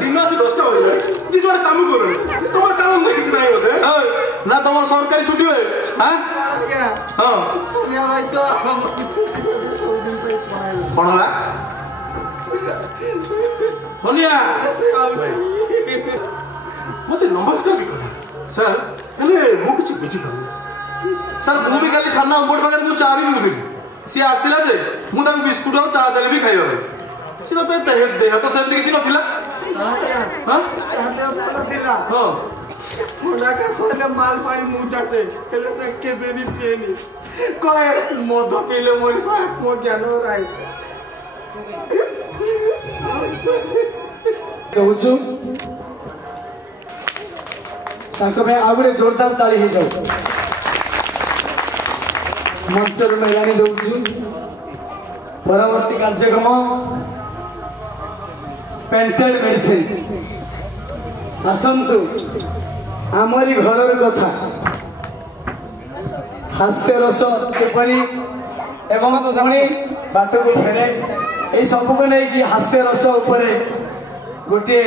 दिन से 10टा बजे जी जोड़े काम करो तुम्हारा काम नहीं कितना ही होते ना तुम्हारा सरकारी छुट्टी है हाँ हाँ सोनिया भाई तो कौन होला सोनिया मते नमस्कार भी करा सर हेले मु किछ बुझी पाउ सर मु भी काली थाना बोर्ड पाकर मु चा भी पिउली सी आसिला जे मु ताको बिस्कुट और चा देले भी खाइबा सी तो देह तो सेमती किछ नथिला हां हां मुना का सोले माल पानी मुचा छे हेले त के बेनी पेनी कोए मद पीले मोर आत्म ज्ञान राय कहूछु ताको भाई आगुड़े जोरदार ताली हो जाओ मंचर महिलानी दौचु परवर्ती कार्यक्रम पेंटेड मेडिसिन आसंतु आमरी घरर कथा हास्य रस किपरि एवं पुणी बाट को फेरे ये सबको नहीं कि हास्य रस उपरे गोटे